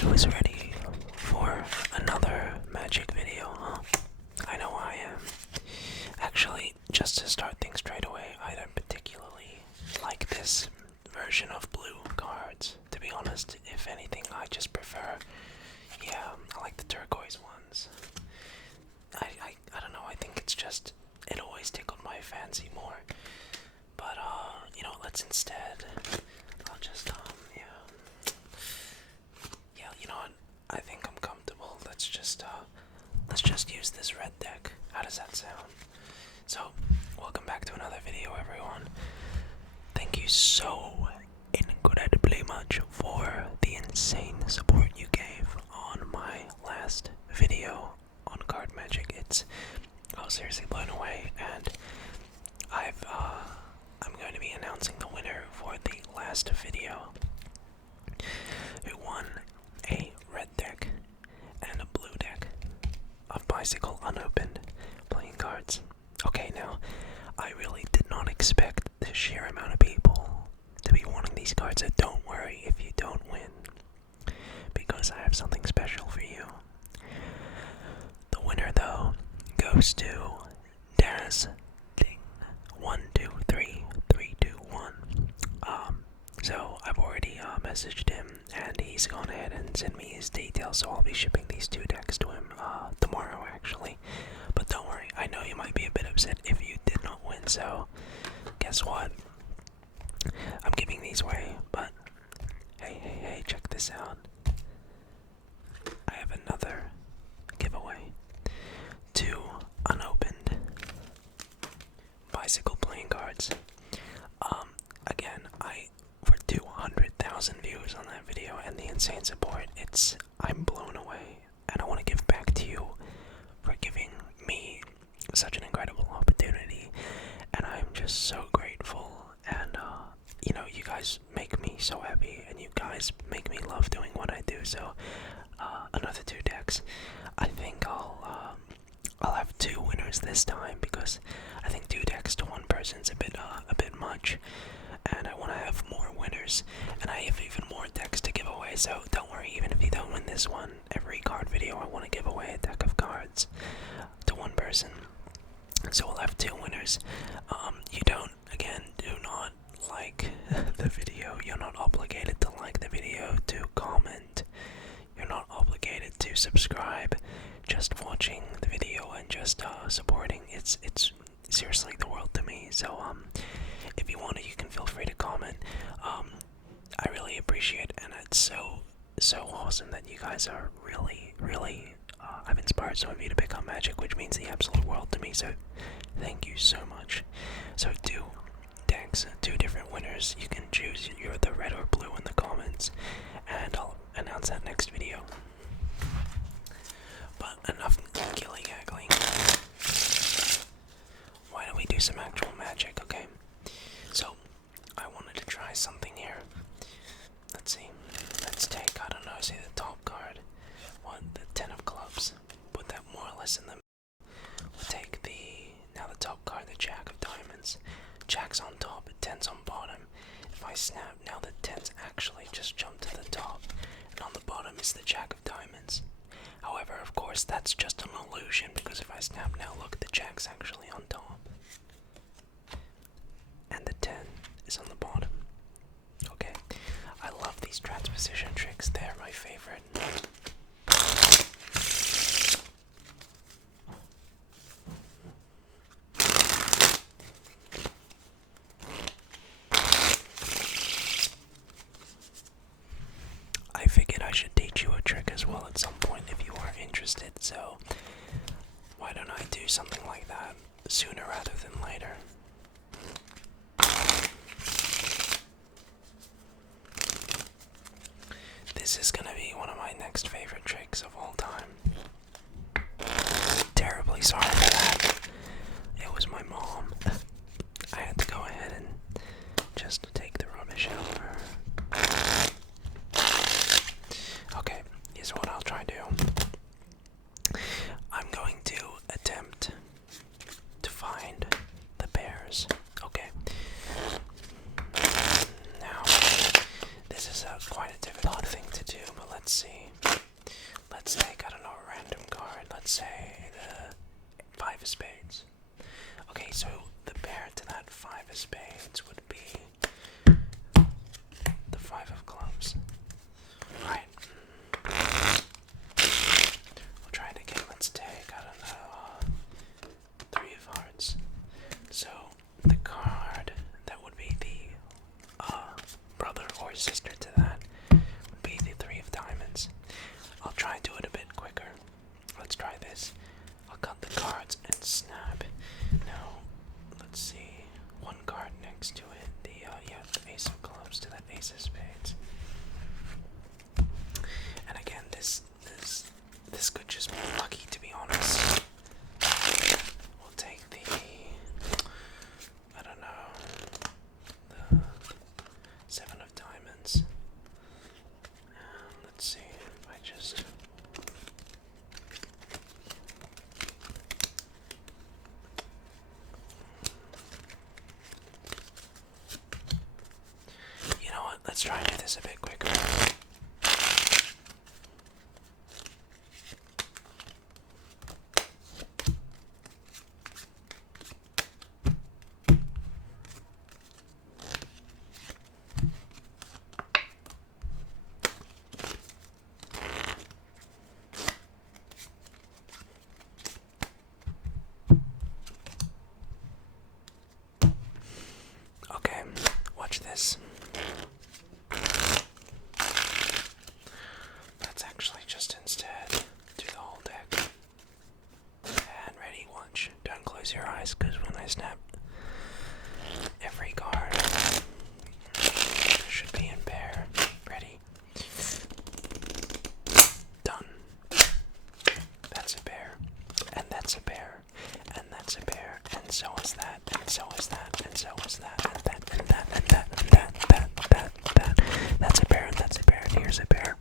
Who's ready for another magic video, huh? I know I am. Actually, just to start things straight away, I don't particularly like this version of blue cards. To be honest, if anything, I just prefer, yeah, I like the turquoise ones. I don't know, I think it's just, it always tickled my fancy more. But, let's instead, I'll just, yeah, you know what? I think I'm comfortable. Let's just use this red deck. How does that sound? So, welcome back to another video, everyone. Thank you so incredibly much for the insane support you gave on my last video on card magic. I was seriously blown away, and I'm going to be announcing the winner for the last video, who won a red deck and a blue deck of Bicycle unopened playing cards. Okay, now, I really did not expect the sheer amount of people to be wanting these cards, so don't worry if you don't win, because I have something special for you. The winner, though, goes to Daz Ding 123321. So I've already messaged him, and he's gone ahead and sent me his details, so I'll be shipping these two decks to him tomorrow, actually. But don't worry, I know you might be a bit upset if you did not win, so guess what? I'm giving these away, but hey, check this out. I have another giveaway. 2 unopened Bicycle playing cards. Again, for 200,000 views on that video and the insane support, I'm blown away, and I want to give back to you for giving me such an incredible opportunity, and I'm just so grateful. And you guys make me so happy, and you guys make me love doing what I do. So another 2 decks. I think I'll have 2 winners this time, because I think 2 decks to 1 person's a bit much, and I want to have more winners, and I have even more decks to give away. So don't worry, even if you don't win this one, every card video I want to give away a deck of cards to 1 person. So we'll have 2 winners. Do not like the video. You're not obligated to like the video, to comment. You're not obligated to subscribe. Just watching the video and just supporting, it's seriously the world to me. So if you want to, you can feel free to comment. I really appreciate it, and it's so awesome that you guys are really I've inspired some of you to become magic, which means the absolute world to me, so thank you so much. So 2 decks, 2 different winners. You can choose you're the red or blue in the comments, and I'll announce that next video. But enough gilly-gaggling. Why don't we do some actual magic, okay? So, I wanted to try something here. Let's see. Let's take, I don't know, say the top card. The 10 of clubs. Put that more or less in the middle. We'll take the top card, the Jack of diamonds. Jack's on top, 10's on bottom. If I snap, now the 10's actually just jumped to the top, and on the bottom is the Jack of diamonds. However, of course, that's just an illusion, because if I snap now, look, the Jack's actually on top, and the 10 is on the bottom. Okay, I love these transposition tricks, they're my favorite. I figured I should teach you a trick as well at some point if you are interested, so why don't I do something like that sooner rather than later? This is gonna be one of my next favorite tricks of all time. Terribly sorry for that. It was my mom. I had to go ahead and just take the rubbish out of her. Okay, here's what I'll try to do. I'm going to attempt to find the pairs. Okay. Now, this is quite a difficult thing to do, but let's see. let's say the five of spades. Okay, so the pair to that five of spades would be the five of clubs. Right. We'll try it again. Let's take, I don't know, three of hearts. So the card that would be the brother or sister to that would be the three of diamonds. I'll try and do it a bit quicker. Let's try this. I'll cut the cards and snap. Now, let's see. One card next to it, the ace of clubs to that ace of spades. And again, this could just be lucky, to be honest. We'll take the, I don't know, the seven of diamonds. Let's see if I just... You know what? Let's try and do this a bit quicker. Okay, watch this. Let's actually just instead do the whole deck. And ready, watch. Don't close your eyes, because when I snap, every card should be in pair. Ready? Done. That's a pair. And that's a pair. And that's a pair. And so is that. And so is that. And so is that. And that. And that. And that. And that. That. That's a pair. And that's a pair. And here's a pair.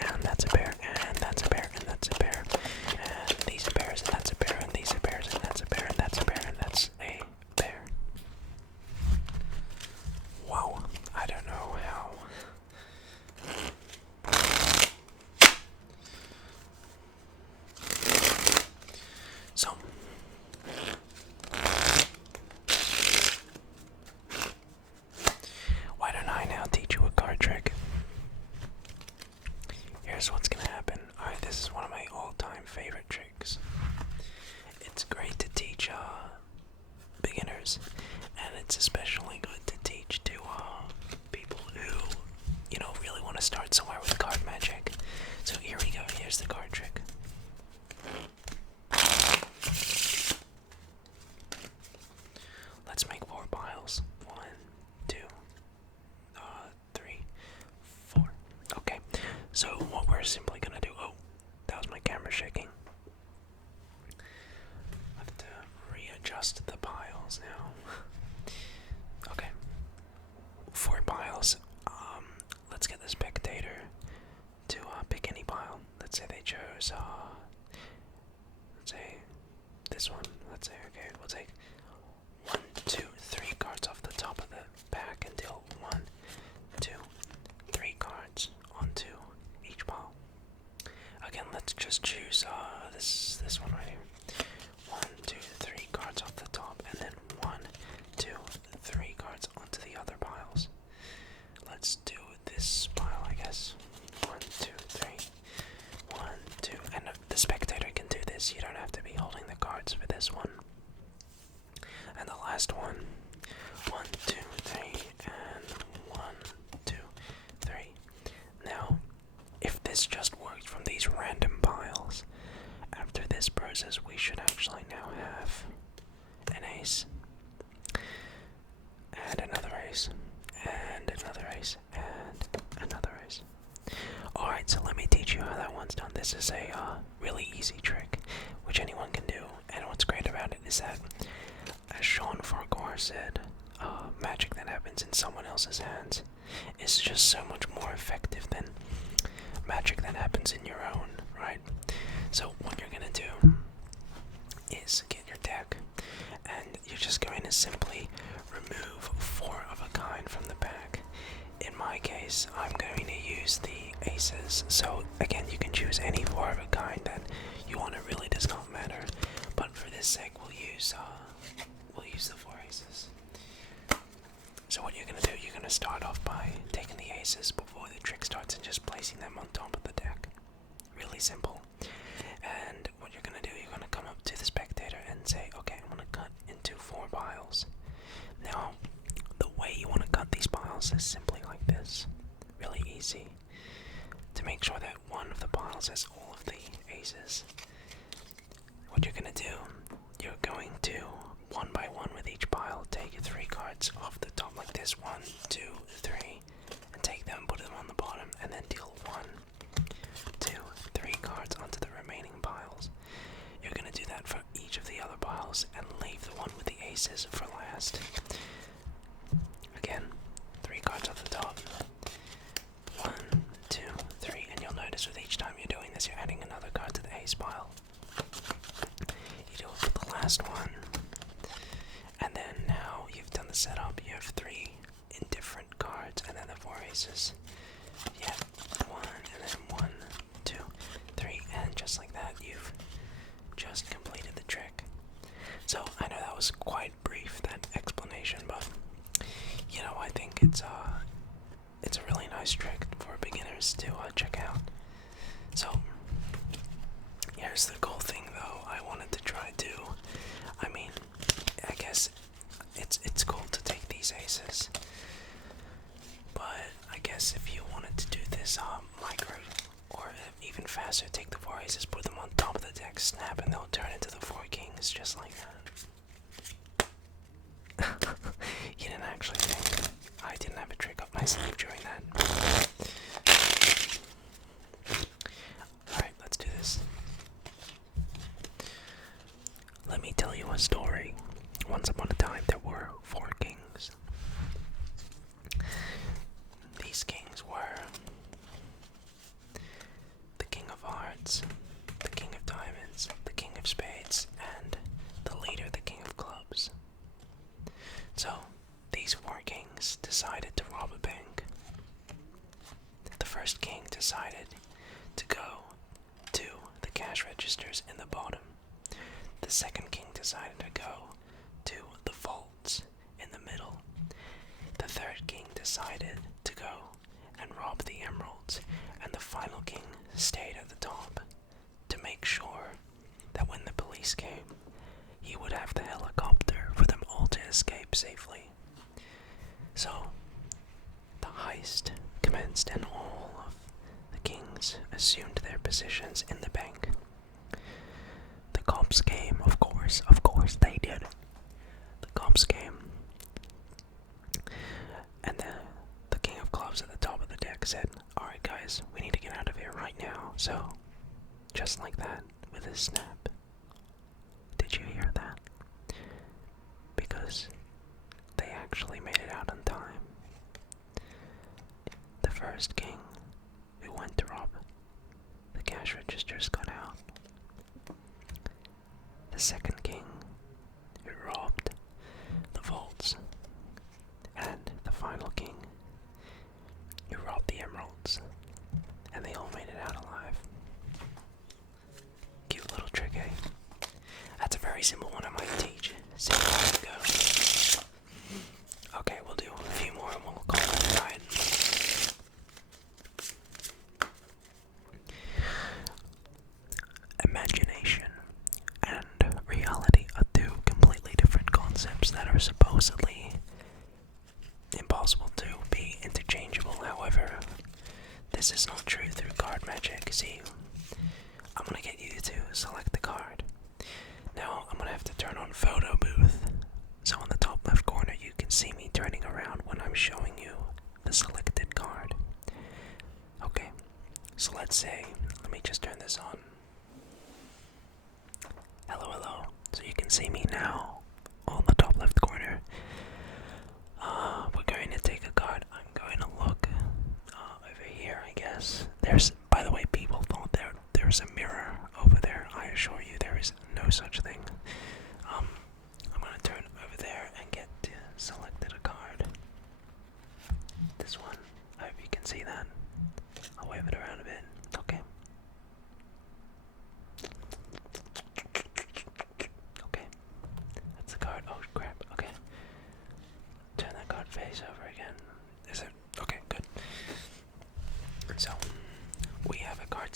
And that's a pair. And that's a pair. And that's a pair. And these are pairs. And that's a pair. And these are pairs. And that's a pair. And that's a pair. And that's a pair. Wow. I don't know how. So, why don't I now teach you a card trick? Here's what's gonna happen. Alright, this is one of my all-time favorite tricks. It's great to teach beginners, and it's especially good to teach to people who, you know, really want to start somewhere with card magic. So here we go. Here's the card trick. Let's make 4 piles. 1, 2, 3, 4. Okay, so what we're simply gonna do. Oh, that was my camera shaking. I have to readjust the piles now. Okay, 4 piles. Let's get the spectator to pick any pile. Let's say they chose, let's say this one. Let's say, okay, we'll take 1, 2, 3 cards off the top of the pack and deal 1, 2, 3 cards onto each pile. Again, let's just choose this one right here. 1, 2, 3 cards off the top, and then 1, 2, 3 cards onto the other piles. Let's do this pile, I guess. 1, 2, 3. 1, 2, and the spectator can do this. You don't have to be holding the cards for this one. And the last one. 1, 2, 3, and 1, 2, 3. Now, if this just worked from these random piles, after this process, we should actually now have an ace, and another ace, and another ace, and another ace. Alright, so let me teach you how that one's done. This is a really easy trick, which anyone can do, and what's great about it is that, as Sean Farquhar said, magic that happens in someone else's hands is just so much more effective than magic that happens in your own, right? So what you're gonna do is get your deck, and you're just going to simply remove 4 of a kind from the pack. In my case, I'm going to use the aces. So again, you can choose any 4 of a kind that you want to really use the 4 aces. So what you're going to do, you're going to start off by taking the aces before the trick starts and just placing them on top of the deck. Really simple. And what you're going to do, you're going to come up to the spectator and say, okay, I'm going to cut into 4 piles. Now, the way you want to cut these piles is simply like this. Really easy. To make sure that one of the piles has all of the aces, what you're going to do, you're going to, one by one with each pile, take 3 cards off the top like this, 1, 2, 3, and take them, put them on the bottom, and then deal 1, 2, 3 cards onto the remaining piles. You're going to do that for each of the other piles, and leave the one with the aces for last. Again, 3 cards off the top, 1, 2, 3, and you'll notice with each time you're doing this, you're adding another card to the ace pile. You do it for the last one, and then now you've done the setup. You have 3 indifferent cards, and then the 4 aces. Yeah, 1, and then 1, 2, 3, and just like that, you've just completed the trick. So I know that was quite brief, that explanation, but you know, I think it's a really nice trick for beginners to check out. So here's the cool thing, though. I wanted to try to. I mean, I guess it's cool to take these aces, but I guess if you wanted to do this micro or even faster, take the 4 aces, put them on top of the deck, snap, and they'll turn into the 4 kings, just like that. You didn't actually think I didn't have a trick up my sleeve during that. Alright, let's do this. Let me tell you a story. Once upon a time, there were 4 kings. These kings were the King of Hearts, the King of Diamonds, the King of Spades, and the leader, the King of Clubs. So, these 4 kings decided to rob a bank. The first king decided to go to the cash registers in the bottom. The second king decided to go to the vaults in the middle. The third king decided to go and rob the emeralds. And the final king stayed at the top to make sure that when the police came, he would have the helicopter for them all to escape safely. So, the heist commenced and all of the kings assumed their positions in the bank. The cops came, of course they did. The cops came, and the King of Clubs at the top of the deck said, "Alright guys, we need to get out of here right now." So, just like that, with a snap. Did you hear that? Because they actually made it out on time. The first king who went to rob the cash registers got out. The second king who robbed the vaults. And the final king who robbed the emeralds. And they all made it out alive. Cute little trick, eh? That's a very simple one I might teach. See how it goes. Okay, we'll do a few more and we'll call it a night. Imagination and reality are 2 completely different concepts that are supposedly impossible to be interchangeable. However, this is not true through card magic. See, I'm gonna get you to select the card. Now, I'm gonna have to turn on photo booth. So on the top left corner, you can see me turning around when I'm showing you the selected card. Okay, so let's say, let me just turn this on. Hello, hello. So you can see me now on the top left corner. We're going to take a card. I'm going to look over here, I guess. By the way, people thought there's a mirror over there. I assure you there is no such thing. I'm going to turn over there and get selected a card. This one. I hope you can see that. I'll wave it around a bit. Okay. Okay. That's the card. Oh crap.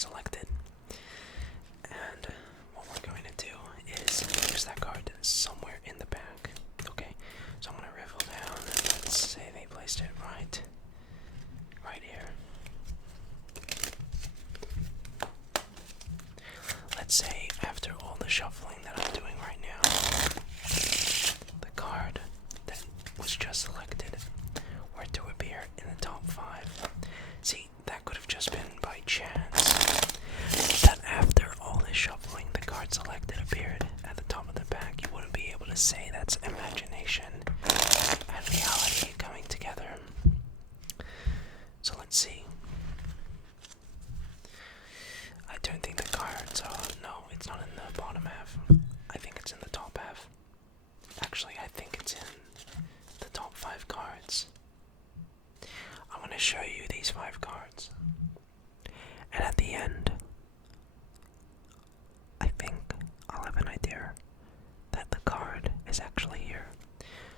selected. And what we're going to do is use that card somewhere in the back. Okay, so I'm gonna riffle down and let's say they placed it right here. Let's say after all the shuffling that I'm doing right now, the card that was just selected were to appear in the top 5. See, that could have just been by chance. That after all this shuffling, the card selected appeared at the top of the pack. You wouldn't be able to say that's imagination and reality coming together. So let's see. I don't think the cards are. No, it's not in the bottom half. I think it's in the top half. Actually, I think it's in the top 5 cards. I'm going to show you these 5 cards. And at the end, I think I'll have an idea that the card is actually here.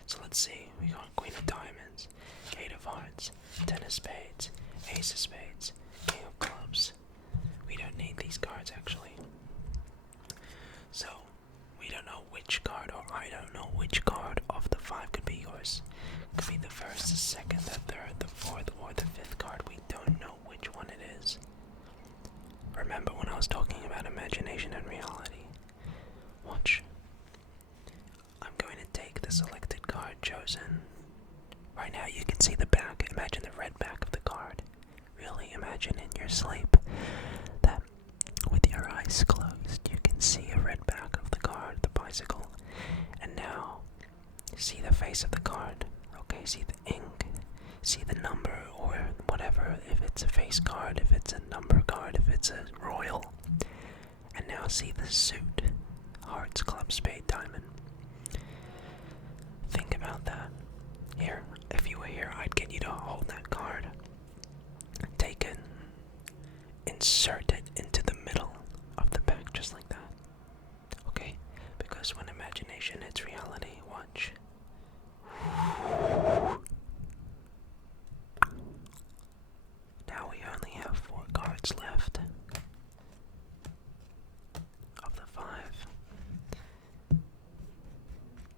So let's see. We got Queen of Diamonds, 8 of Hearts, 10 of Spades, Ace of Spades, King of Clubs. We don't need these cards actually. So, we don't know which card, or I don't know which card of the 5 could be yours. Could be the first, the second, the third, the fourth, or the 5th card. We don't know which one it is. Remember when I was talking about imagination and reality? Watch. I'm going to take the selected card chosen. Right now you can see the back. Imagine the red back of the card. Really imagine in your sleep that with your eyes closed you can see a red back of the card, the bicycle. And now see the face of the card. Okay, see the ink, see the number or whatever, if it's a face card, if it's a number card, if it's a royal. And now see the suit, hearts, club, spade, diamond. Think about that. Here, if you were here, I'd get you to hold that card. Take it, insert it into the middle of the pack, just like that. Okay? Because when imagination hits reality, watch. Now we only have 4 cards left of the 5,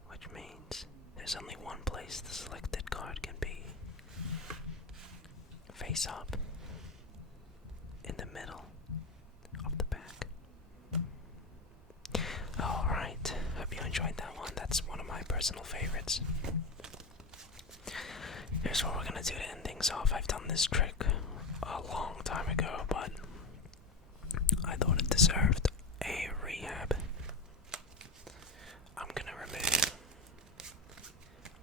which means there's only one place the selected card can be. Face up in the middle of the pack. Alright, hope you enjoyed that one. That's one of my personal favorites. Here's what we're gonna do to end things off. I've done this trick a long time ago, but I thought it deserved a rehab. I'm gonna remove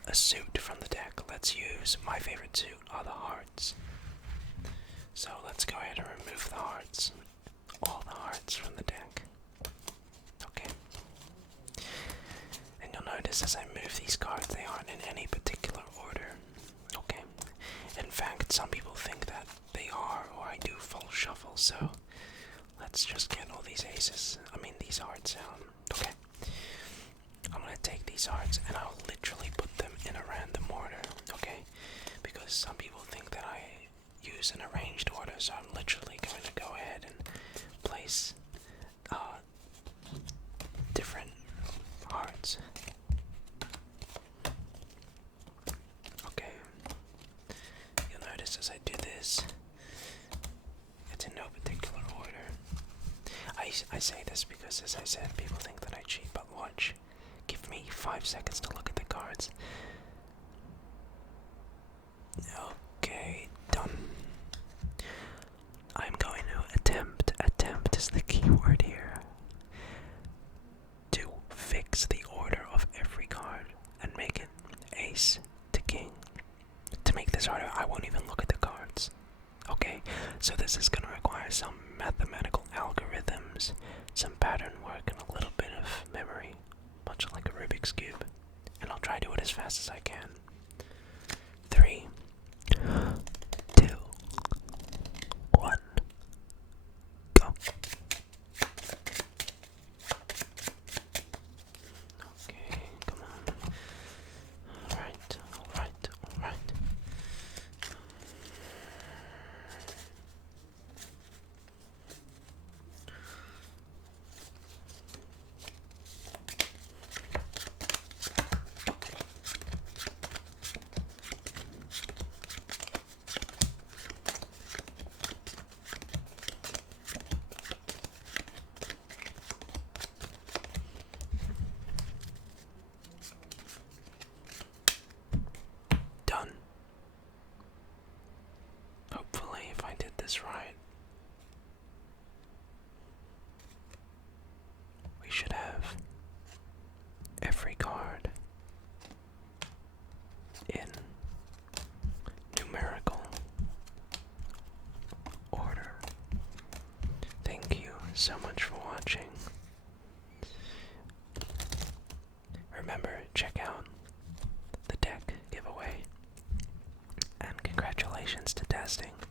a suit from the deck. Let's use my favorite suit, are the hearts. So let's go ahead and remove the hearts. All the hearts from the deck. Okay. And you'll notice as I move these cards, they aren't in any particular order. Okay. In fact, some people think that they are, or I do full shuffle, so let's just get all these these hearts out. Okay. I'm gonna take these hearts and I'll literally put them in a random order, okay? Because some people think that I use an arranged order, so I'm literally going to go ahead and place different hearts. Okay. You'll notice as I do this, it's in no particular order. I say this because, as I said, people think that I cheat, but watch. Give me 5 seconds to look at the cards. Okay, done. I'm going to attempt is the key word here, to fix the order of every card and make it ace to king. To make this harder, I won't even look at the cards. Okay, so this is going to require some mathematical algorithms, some pattern work, and a little bit of memory, much like a Rubik's Cube. And I'll try to do it as fast as I can. 3, 2, 1, go. Okay, come on. Alright. congratulations to Testing.